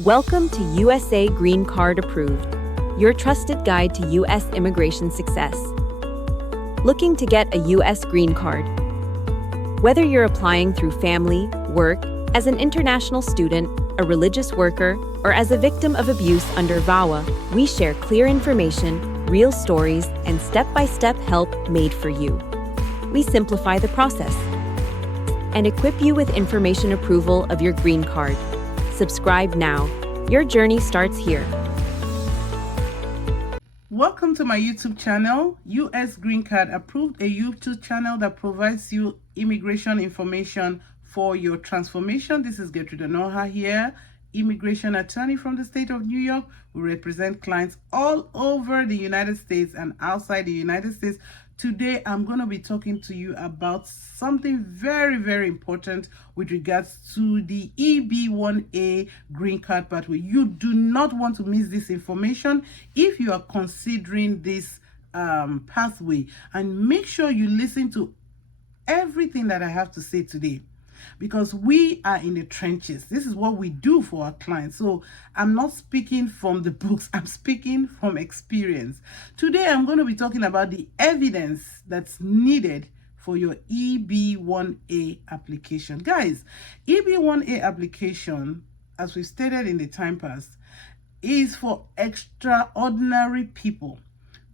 Welcome to USA Green Card Approved, your trusted guide to U.S. immigration success. Looking to get a U.S. green card? Whether you're applying through family, work, as an international student, a religious worker, or as a victim of abuse under VAWA, we share clear information, real stories, and step-by-step help made for you. We simplify the process and equip you with information approval of your green card. Subscribe now. Your journey starts here. Welcome to my YouTube channel, US Green Card Approved, a YouTube channel that provides you immigration information for your transformation. This is Gertrude Onuoha here, immigration attorney from the state of New York. We represent clients all over the United States and outside the United States. Today, I'm going to be talking to you about something very, very important with regards to the EB-1A green card pathway. You do not want to miss this information if you are considering this pathway. And make sure you listen to everything that I have to say today, because we are in the trenches. This is what we do for our clients. So I'm not speaking from the books, I'm speaking from experience. Today, I'm going to be talking about the evidence that's needed for your EB-1A application. Guys, EB-1A application, as we stated in the time past, is for extraordinary people,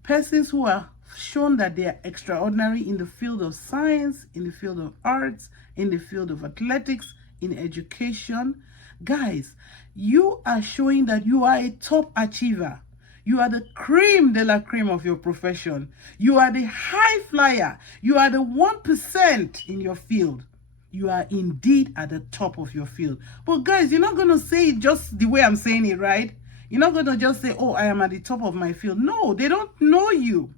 persons who are shown that they are extraordinary in the field of science, in the field of arts, in the field of athletics, in education. Guys, you are showing that you are a top achiever. You are the creme de la creme of your profession. You are the high flyer. You are the 1% in your field. You are indeed at the top of your field. But guys, you're not going to say it just the way I'm saying it, right? You're not going to just say, oh, I am at the top of my field. No, they don't know you.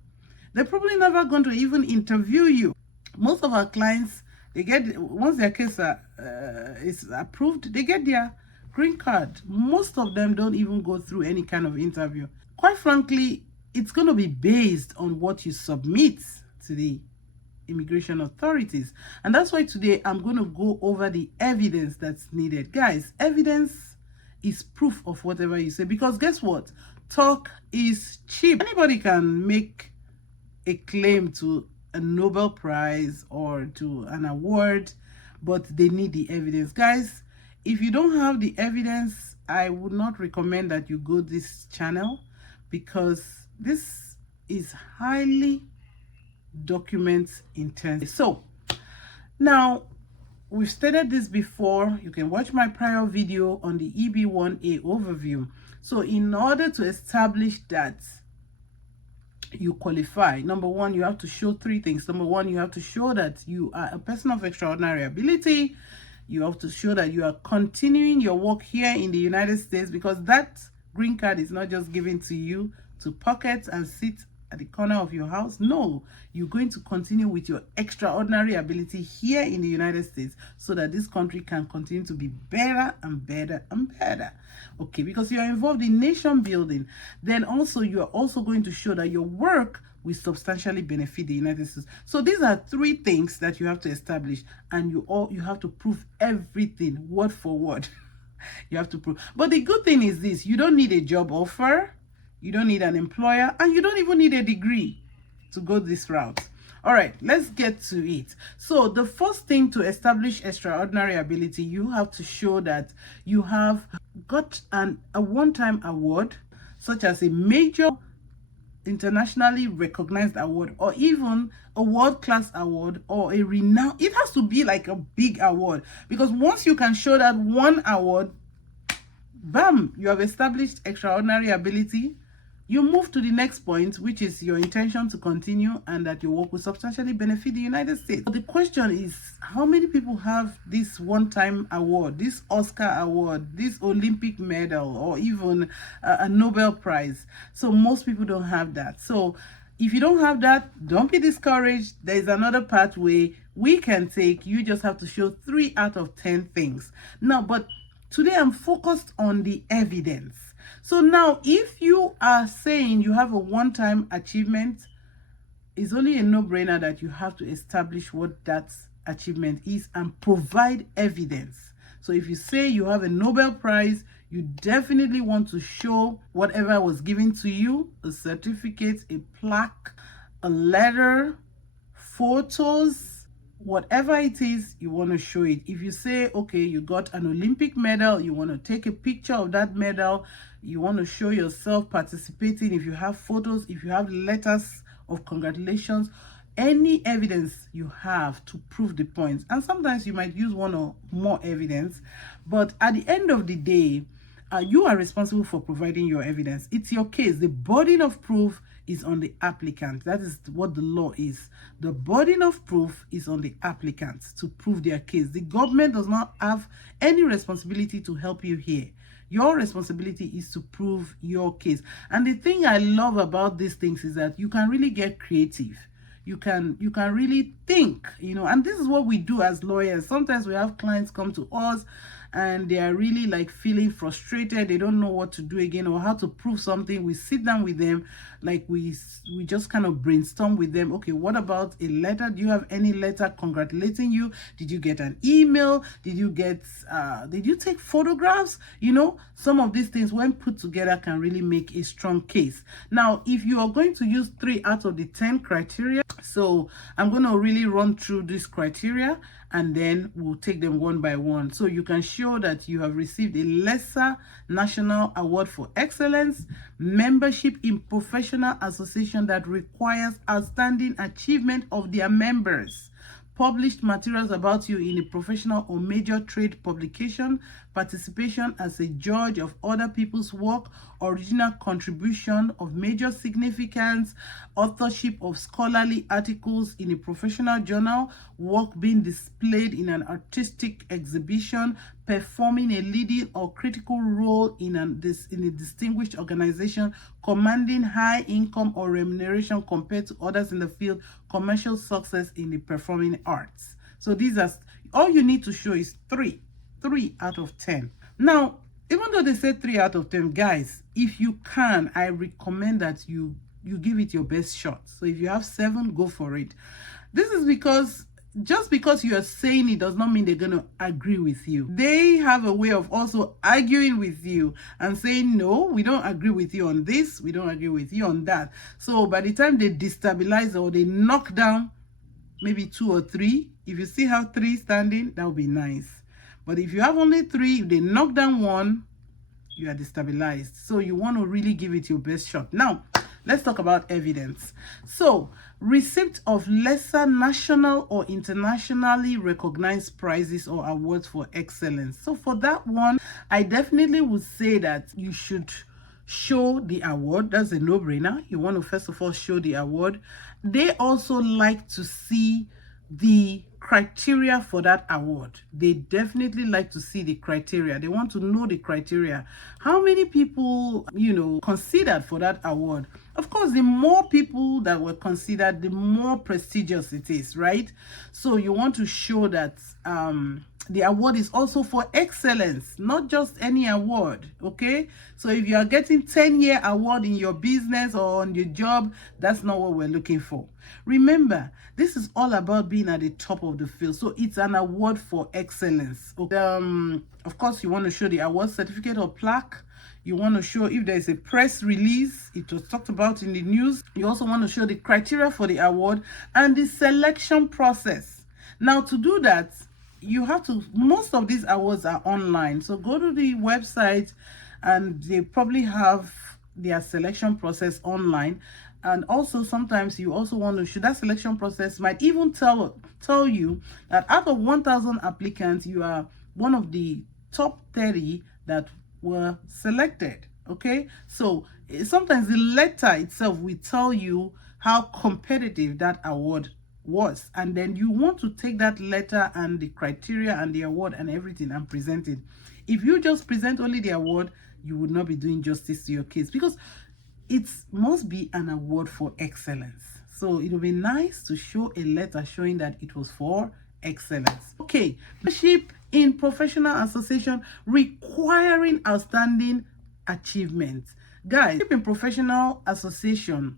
They're probably never going to even interview you. Most of our clients, they get, once their case is approved, they get their green card. Most of them don't even go through any kind of interview. Quite frankly, it's going to be based on what you submit to the immigration authorities. And that's why today I'm going to go over the evidence that's needed. Guys, evidence is proof of whatever you say, because guess what? Talk is cheap. Anybody can make a claim to a Nobel Prize or to an award, but they need the evidence. Guys, if you don't have the evidence, I would not recommend that you go this channel, because this is highly document intensive. So now, we've stated this before. You can watch my prior video on the EB-1A overview. So in order to establish that you qualify, number one, you have to show three things. Number one, you have to show that you are a person of extraordinary ability. You have to show that you are continuing your work here in the United States, because that green card is not just given to you to pocket and sit at the corner of your house. No, you're going to continue with your extraordinary ability here in the United States, so that this country can continue to be better and better and better. Okay, because you are involved in nation building. Then also, you are also going to show that your work will substantially benefit the United States. So these are three things that you have to establish, and you have to prove everything word for word. You have to prove. But the good thing is this: you don't need a job offer, you don't need an employer, and you don't even need a degree to go this route. All right, let's get to it. So the first thing, to establish extraordinary ability, you have to show that you have got a one-time award, such as a major internationally recognized award, or even a world-class award, or a renowned. It has to be like a big award, because once you can show that one award, bam, you have established extraordinary ability. You move to the next point, which is your intention to continue and that your work will substantially benefit the United States. But the question is, how many people have this one-time award, this Oscar award, this Olympic medal, or even a Nobel Prize? So most people don't have that. So if you don't have that, don't be discouraged. There is another pathway we can take. You just have to show 3 out of 10 things. Now, but today I'm focused on the evidence. So now, if you are saying you have a one-time achievement, it's only a no-brainer that you have to establish what that achievement is and provide evidence. So if you say you have a Nobel Prize, You definitely want to show whatever was given to you, a certificate, a plaque, a letter, photos, whatever it is, you want to show it. If you say, okay, you got an Olympic medal, you want to take a picture of that medal, you want to show yourself participating, if you have photos, if you have letters of congratulations, any evidence you have to prove the point. And sometimes you might use one or more evidence, but at the end of the day, you are responsible for providing your evidence. It's your case. The burden of proof is on the applicant. That is what the law is. The burden of proof is on the applicant to prove their case. The government does not have any responsibility to help you here. Your responsibility is to prove your case. And the thing I love about these things is that you can really get creative. You can really think, and this is what we do as lawyers. Sometimes we have clients come to us and they are really like feeling frustrated. They don't know what to do again or how to prove something. We sit down with them, like we just kind of brainstorm with them. Okay, what about a letter? Do you have any letter congratulating you? Did you get an email? Did you take photographs? Some of these things when put together can really make a strong case. Now, if you are going to use 3 out of the 10 criteria, so I'm going to really run through this criteria and then we'll take them one by one. So you can show that you have received a lesser national award for excellence, membership in professional association that requires outstanding achievement of their members, published materials about you in a professional or major trade publication, participation as a judge of other people's work, original contribution of major significance, authorship of scholarly articles in a professional journal, work being displayed in an artistic exhibition, performing a leading or critical role in a distinguished organization, commanding high income or remuneration compared to others in the field, commercial success in the performing arts. So these are all you need to show is 3 out of 10. Now, even though they say 3 out of 10, guys, if you can, I recommend that you give it your best shot. So if you have 7, go for it. This is because just because you are saying it does not mean they're going to agree with you. They have a way of also arguing with you and saying, no, we don't agree with you on this, we don't agree with you on that. So by the time they destabilize or they knock down maybe 2 or 3, if you still have 3 standing, that would be nice. But if you have only 3, if they knock down 1, you are destabilized. So you want to really give it your best shot. Now, let's talk about evidence. So, receipt of lesser national or internationally recognized prizes or awards for excellence. So for that one, I definitely would say that you should show the award. That's a no-brainer. You want to first of all show the award. They also like to see the criteria for that award. They definitely like to see the criteria. They want to know the criteria. How many people, considered for that award? Of course, the more people that were considered, the more prestigious it is, right? So you want to show that the award is also for excellence, not just any award, okay? So if you are getting 10-year award in your business or on your job, that's not what we're looking for. Remember, this is all about being at the top of the field. So it's an award for excellence. Of course, you want to show the award certificate or plaque. You want to show if there's a press release, it was talked about in the news. You also want to show the criteria for the award and the selection process. Now, to do that, you have to, most of these awards are online. So go to the website and they probably have their selection process online. And also sometimes you also want to show that selection process might even tell you that out of 1,000 applicants, you are one of the top 30 that were selected. Okay, so sometimes the letter itself will tell you how competitive that award was, and then you want to take that letter and the criteria and the award and everything and present it. If you just present only the award, you would not be doing justice to your case, because it must be an award for excellence. So it would be nice to show a letter showing that it was for excellence. Okay, membership in professional association requiring outstanding achievement. Guys, membership in professional association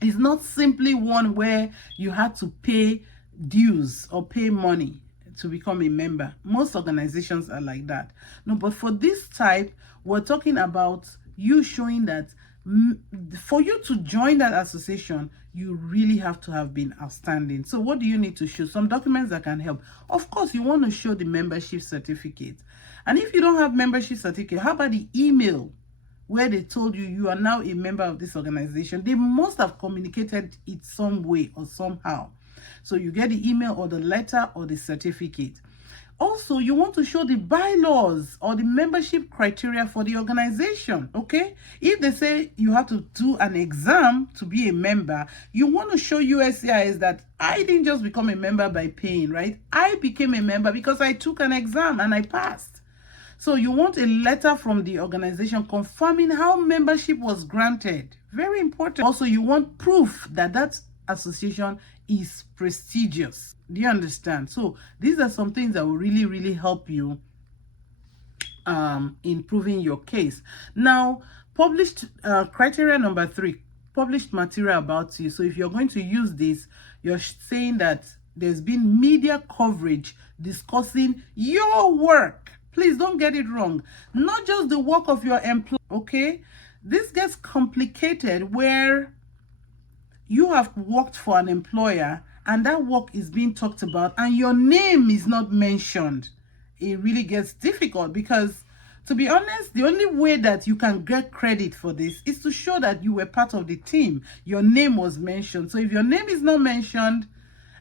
is not simply one where you had to pay dues or pay money. to become a member. Most organizations are like that. No, but for this type, we're talking about you showing that for you to join that association, you really have to have been outstanding. So what do you need to show? Some documents that can help. Of course, you want to show the membership certificate. And if you don't have membership certificate, how about the email where they told you you are now a member of this organization? They must have communicated it some way or somehow. So you get the email or the letter or the certificate. Also, you want to show the bylaws or the membership criteria for the organization, okay? If they say you have to do an exam to be a member, you want to show USCIS that I didn't just become a member by paying, right? I became a member because I took an exam and I passed. So you want a letter from the organization confirming how membership was granted. Very important. Also, you want proof that that association is prestigious. Do you understand? So these are some things that will really help you in proving your case. Now, published criteria number 3, published material about you. So if you're going to use this, you're saying that there's been media coverage discussing your work. Please don't get it wrong. Not just the work of your employer, okay? This gets complicated where you have worked for an employer and that work is being talked about and your name is not mentioned. It really gets difficult because, to be honest, the only way that you can get credit for this is to show that you were part of the team. Your name was mentioned. So if your name is not mentioned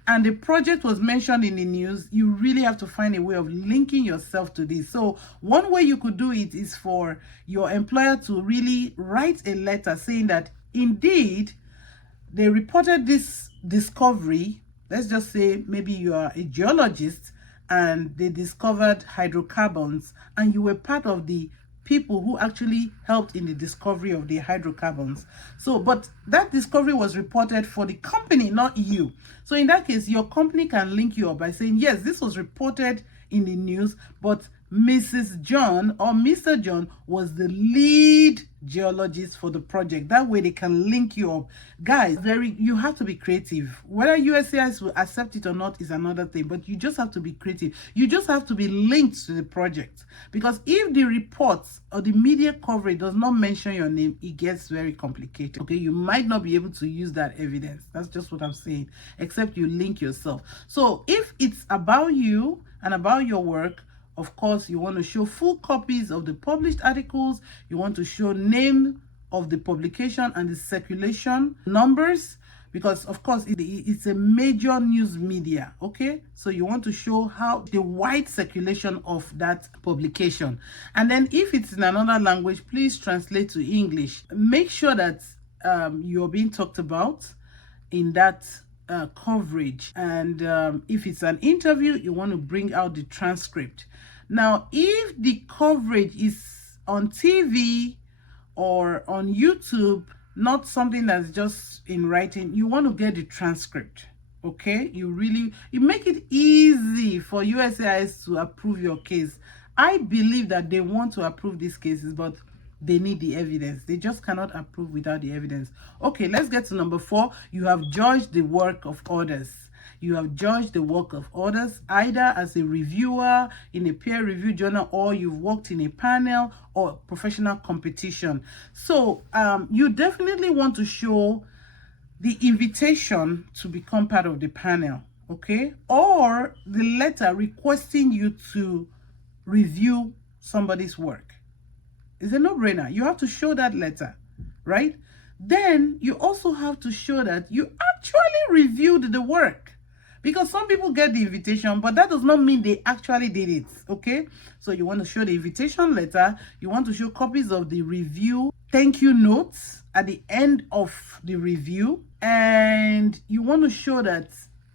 and the project was mentioned in the news, you really have to find a way of linking yourself to this. So one way you could do it is for your employer to really write a letter saying that indeed they reported this discovery. Let's just say maybe you are a geologist and they discovered hydrocarbons and you were part of the people who actually helped in the discovery of the hydrocarbons. So, but that discovery was reported for the company, not you. So in that case, your company can link you up by saying, yes, this was reported in the news, but Mrs. John or Mr. John was the lead geologist for the project. That way they can link you up. Guys, you have to be creative. Whether USCIS will accept it or not is another thing, but you just have to be creative. You just have to be linked to the project. Because if the reports or the media coverage does not mention your name, it gets very complicated. Okay, you might not be able to use that evidence. That's just what I'm saying, except you link yourself. So if it's about you and about your work, of course, you want to show full copies of the published articles. You want to show name of the publication and the circulation numbers, because of course it's a major news media, okay? So you want to show how the wide circulation of that publication. And then if it's in another language, please translate to English. Make sure that you're being talked about in that coverage. And if it's an interview, you want to bring out the transcript. Now, if the coverage is on TV or on YouTube, not something that's just in writing, you want to get the transcript, okay? You make it easy for USCIS to approve your case. I believe that they want to approve these cases, but they need the evidence. They just cannot approve without the evidence. Okay, let's get to number 4. You have judged the work of others. You have judged the work of others, either as a reviewer in a peer review journal, or you've worked in a panel or professional competition. So you definitely want to show the invitation to become part of the panel, okay? Or the letter requesting you to review somebody's work. It's a no-brainer. You have to show that letter, right? Then you also have to show that you actually reviewed the work. Because some people get the invitation, but that does not mean they actually did it, okay? So you want to show the invitation letter. You want to show copies of the review, thank you notes at the end of the review. And you want to show that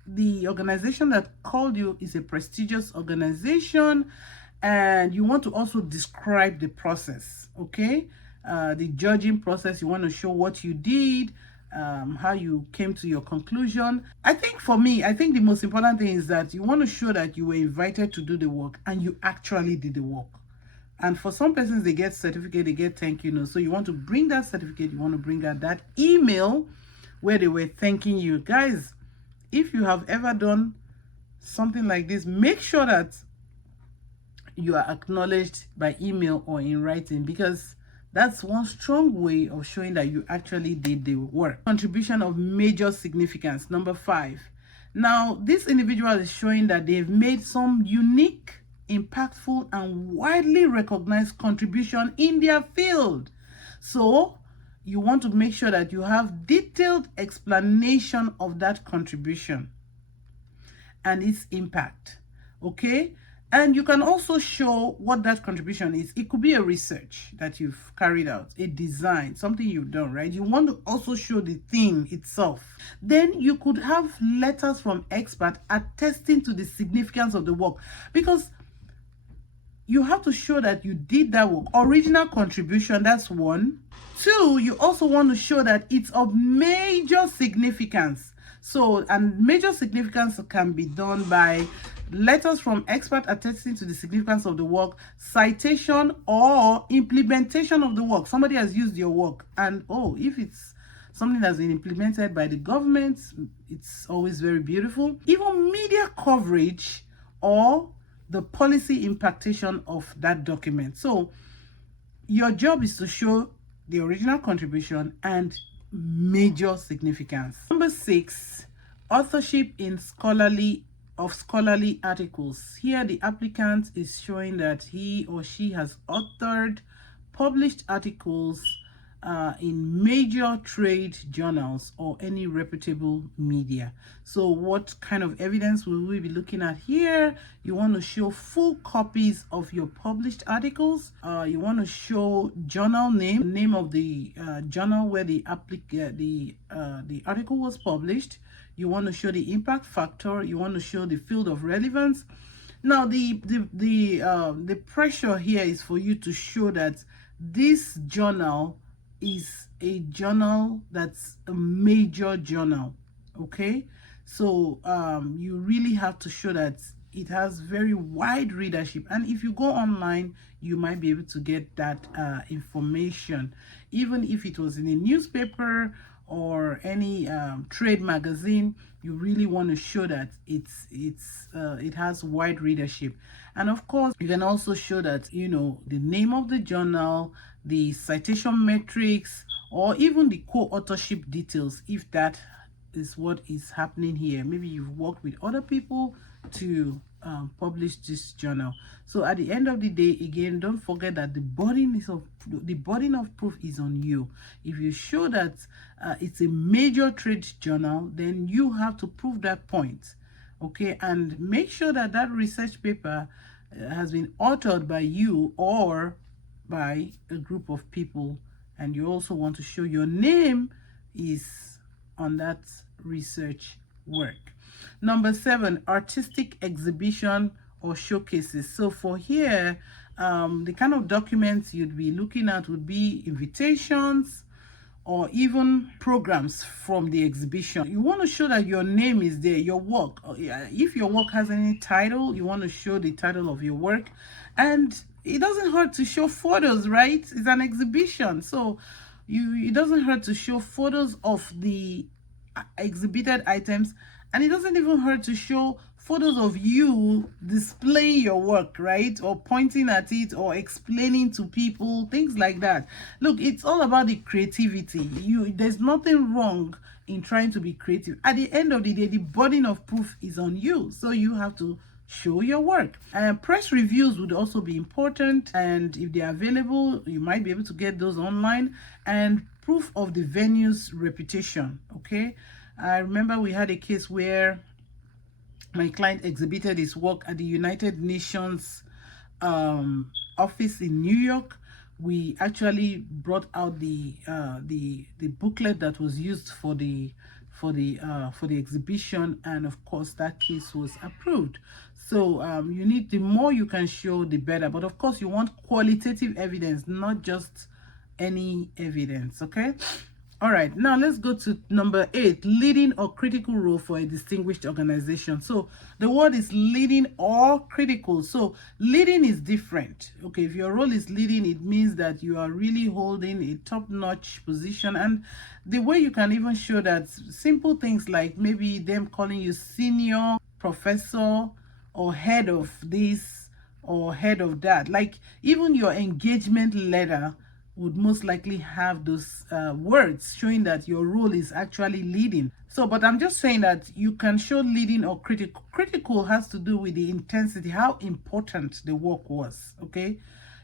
the organization that called you is a prestigious organization. And you want to also describe the process, okay? The judging process, you want to show what you did, how you came to your conclusion. I think for me, the most important thing is that you want to show that you were invited to do the work and you actually did the work. And for some persons, they get certificate, they get thank you notes. So you want to bring that certificate, you want to bring out that email where they were thanking you. Guys, if you have ever done something like this, make sure that you are acknowledged by email or in writing, because that's one strong way of showing that you actually did the work. Contribution of major significance, number 5. Now, this individual is showing that they've made some unique, impactful, and widely recognized contribution in their field. So you want to make sure that you have detailed explanation of that contribution and its impact, okay? And you can also show what that contribution is. It could be a research that you've carried out, a design, something you've done, right? You want to also show the thing itself. Then you could have letters from experts attesting to the significance of the work, because you have to show that you did that work. Original contribution, that's 1. 2, you also want to show that it's of major significance. So, and major significance can be done by letters from experts attesting to the significance of the work, citation, or implementation of the work. Somebody has used your work, and if it's something that's been implemented by the government, it's always very beautiful. Even media coverage or the policy impactation of that document. So your job is to show the original contribution and major significance. Number 6, authorship in scholarly articles. Here the applicant is showing that he or she has authored published articles in major trade journals or any reputable media. So what kind of evidence will we be looking at here? You want to show full copies of your published articles. You want to show journal name of the journal where the article was published. You want to show the impact factor. You want to show the field of relevance. Now the pressure here is for you to show that this journal is a journal that's a major journal, okay? So you really have to show that it has very wide readership, and if you go online you might be able to get that information, even if it was in a newspaper or any trade magazine. You really want to show that it has wide readership. And of course you can also show that, you know, the name of the journal, the citation metrics, or even the co-authorship details, if that is what is happening here. Maybe you've worked with other people to publish this journal. So at the end of the day, again, don't forget that the burden of proof is on you. If you show that it's a major trade journal, then you have to prove that point, okay? And make sure that that research paper has been authored by you or by a group of people, and you also want to show your name is on that research work. Number 7, artistic exhibition or showcases. So for here, the kind of documents you'd be looking at would be invitations or even programs from the exhibition. You want to show that your name is there, your work. If your work has any title, you want to show the title of your work. And it doesn't hurt to show photos, right? It's an exhibition, so it doesn't hurt to show photos of the exhibited items, and it doesn't even hurt to show photos of you displaying your work, right? Or pointing at it or explaining to people, things like that. Look, it's all about the creativity. There's nothing wrong in trying to be creative. At the end of the day, the burden of proof is on you, so you have to show your work. And press reviews would also be important, and if they're available, you might be able to get those online. And proof of the venue's reputation, okay? I remember we had a case where my client exhibited his work at the United Nations office in New York. We actually brought out the booklet that was used for the exhibition, and of course that case was approved. So you need, the more you can show, the better. But of course you want qualitative evidence, not just any evidence, okay? All right, now let's go to number 8, leading or critical role for a distinguished organization. So the word is leading or critical. So leading is different, okay? If your role is leading, it means that you are really holding a top-notch position. And the way you can even show that, simple things like maybe them calling you senior professor or head of this or head of that. Like even your engagement letter would most likely have those words showing that your role is actually leading. So, but I'm just saying that you can show leading or critical. Critical has to do with the intensity, how important the work was, okay?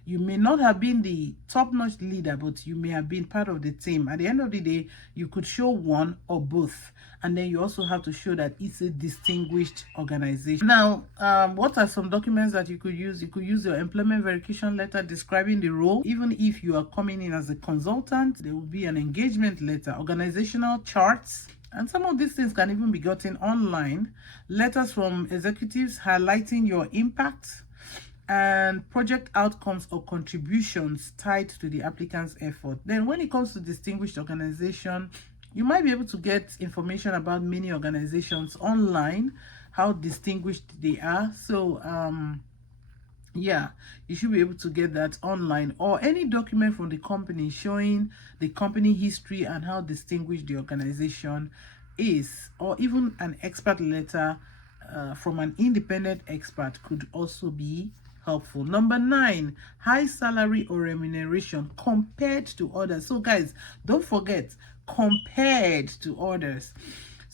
You may not have been the top-notch leader, but you may have been part of the team. At the end of the day, you could show one or both. And then you also have to show that it's a distinguished organization. Now, what are some documents that you could use? You could use your employment verification letter describing the role. Even if you are coming in as a consultant, there will be an engagement letter, organizational charts, and some of these things can even be gotten online. Letters from executives highlighting your impact, and project outcomes or contributions tied to the applicant's effort. Then when it comes to distinguished organization, you might be able to get information about many organizations online, how distinguished they are. So yeah, you should be able to get that online, or any document from the company showing the company history and how distinguished the organization is, or even an expert letter from an independent expert could also be helpful. Number 9, high salary or remuneration compared to others. So guys, don't forget, compared to others.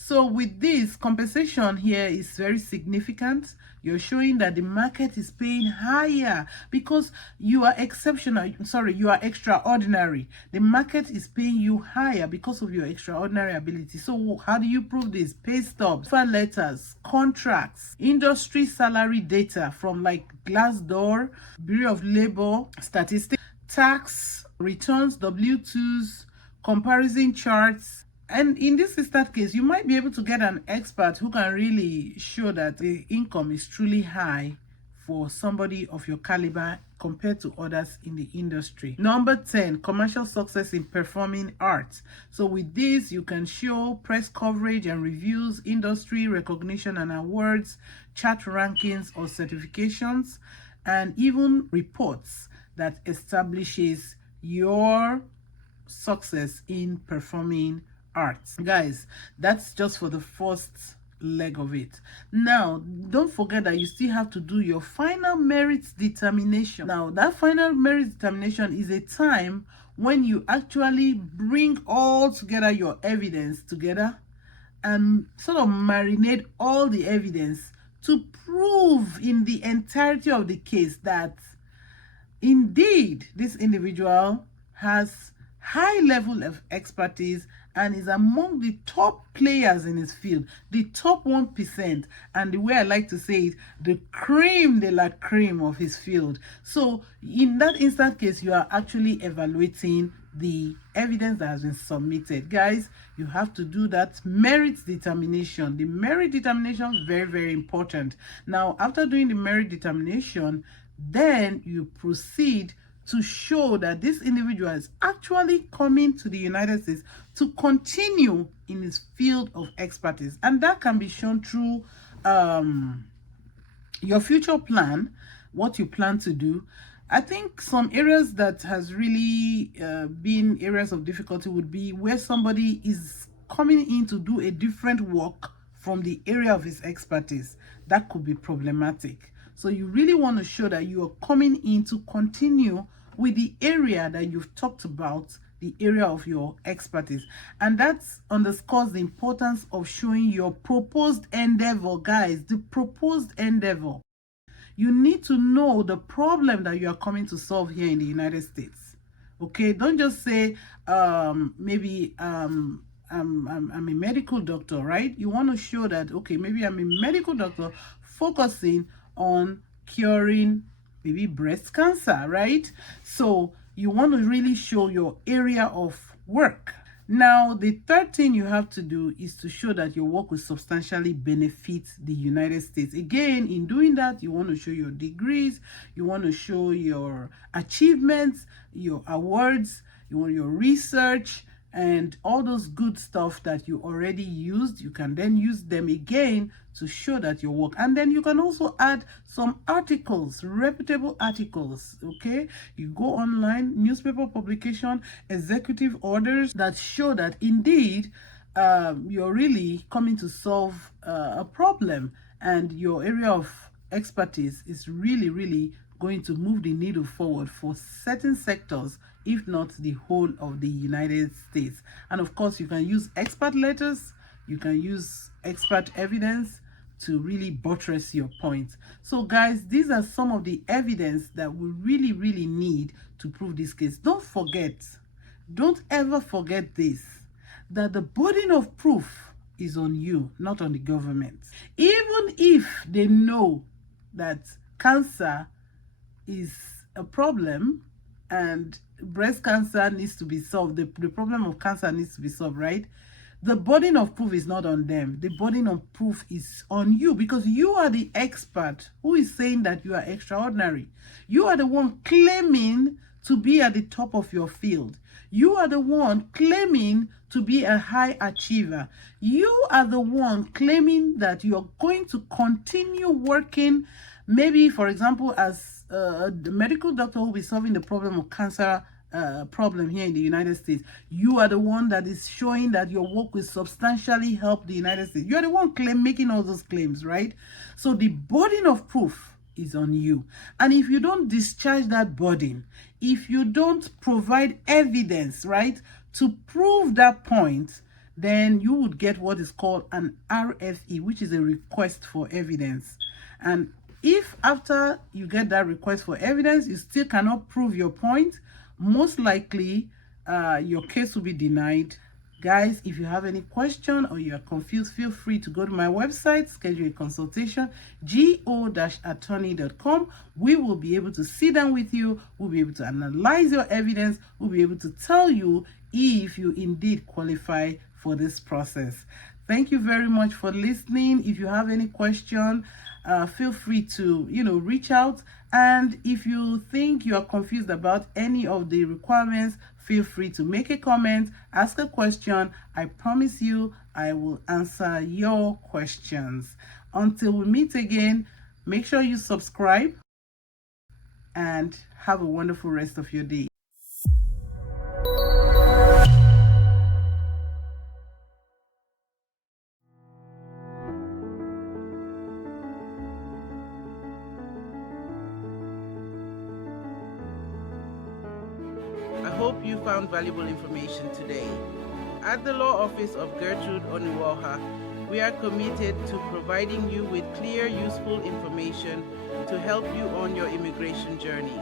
So with this, compensation here is very significant. You're showing that the market is paying higher because you are exceptional. Sorry, you are extraordinary. The market is paying you higher because of your extraordinary ability. So how do you prove this? Pay stubs, offer letters, contracts, industry salary data from like Glassdoor, Bureau of Labor Statistics, tax returns, W-2s, comparison charts. And in this start case, you might be able to get an expert who can really show that the income is truly high for somebody of your caliber compared to others in the industry. Number 10, commercial success in performing arts. So with this, you can show press coverage and reviews, industry recognition and awards, chart rankings or certifications, and even reports that establishes your success in performing arts. Guys, that's just for the first leg of it. Now, don't forget that you still have to do your final merits determination. Now, that final merits determination is a time when you actually bring all together your evidence together and sort of marinate all the evidence to prove in the entirety of the case that indeed this individual has high level of expertise and is among the top players in his field, the top 1%, and the way I like to say it, the creme de la creme of his field. So in that instant case, you are actually evaluating the evidence that has been submitted. Guys, you have to do that merit determination. The merit determination is very, very important. Now, after doing the merit determination, then you proceed to show that this individual is actually coming to the United States to continue in his field of expertise. And that can be shown through your future plan, what you plan to do. I think some areas that has really been areas of difficulty would be where somebody is coming in to do a different work from the area of his expertise. That could be problematic. So you really want to show that you are coming in to continue with the area that you've talked about, the area of your expertise. And that underscores the importance of showing your proposed endeavor. Guys, the proposed endeavor. You need to know the problem that you are coming to solve here in the United States. Okay, don't just say, maybe I'm a medical doctor, right? You want to show that, okay, maybe I'm a medical doctor focusing on curing maybe breast cancer, right? So you want to really show your area of work. Now, the third thing you have to do is to show that your work will substantially benefit the United States. Again, in doing that, you want to show your degrees, you want to show your achievements, your awards, you want your research, and all those good stuff that you already used. You can then use them again to show that your work. And then you can also add some articles, reputable articles, okay? You go online, newspaper publication, executive orders that show that indeed you're really coming to solve a problem. and your area of expertise is really, really going to move the needle forward for certain sectors, if not the whole of the United States. And of course, you can use expert letters, you can use expert evidence to really buttress your point. So guys, these are some of the evidence that we really, really need to prove this case. Don't ever forget this, that the burden of proof is on you, not on the government. Even if they know that cancer is a problem and breast cancer needs to be solved, the problem of cancer needs to be solved, right? The burden of proof is not on them. The burden of proof is on you, because you are the expert who is saying that you are extraordinary. You are the one claiming to be at the top of your field. You are the one claiming to be a high achiever. You are the one claiming that you're going to continue working, maybe, for example, as the medical doctor who will be solving the problem of cancer problem here in the United States. You are the one that is showing that your work will substantially help the United States. You are the one making all those claims, right? So the burden of proof is on you. And if you don't discharge that burden, if you don't provide evidence, right, to prove that point, then you would get what is called an RFE, which is a request for evidence. And if after you get that request for evidence, you still cannot prove your point, most likely your case will be denied. Guys, if you have any question or you are confused, feel free to go to my website, schedule a consultation, go-attorney.com. We will be able to sit down with you. We'll be able to analyze your evidence. We'll be able to tell you if you indeed qualify for this process. Thank you very much for listening. If you have any question, feel free to, reach out. And if you think you are confused about any of the requirements, feel free to make a comment, ask a question. I promise you, I will answer your questions. Until we meet again, make sure you subscribe and have a wonderful rest of your day. I hope you found valuable information today. At the Law Office of Gertrude Onuoha, we are committed to providing you with clear, useful information to help you on your immigration journey.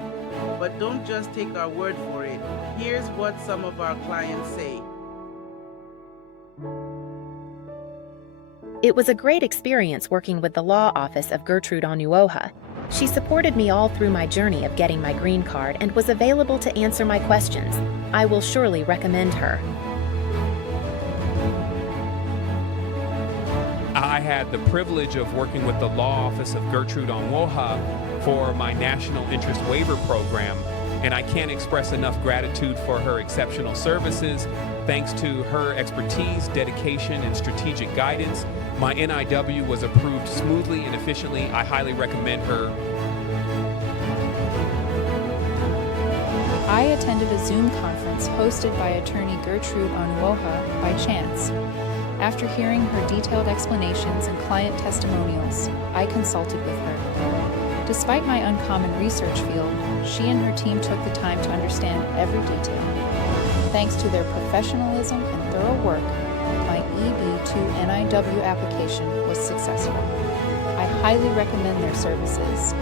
But don't just take our word for it. Here's what some of our clients say. It was a great experience working with the Law Office of Gertrude Onuoha. She supported me all through my journey of getting my green card and was available to answer my questions. I will surely recommend her. I had the privilege of working with the Law Office of Gertrude Onuoha for my National Interest Waiver Program, and I can't express enough gratitude for her exceptional services. Thanks to her expertise, dedication, and strategic guidance, my NIW was approved smoothly and efficiently. I highly recommend her. I attended a Zoom conference hosted by attorney Gertrude Onuoha by chance. After hearing her detailed explanations and client testimonials, I consulted with her. Despite my uncommon research field, she and her team took the time to understand every detail. Thanks to their professionalism and thorough work, my EB-1A application was successful. I highly recommend their services.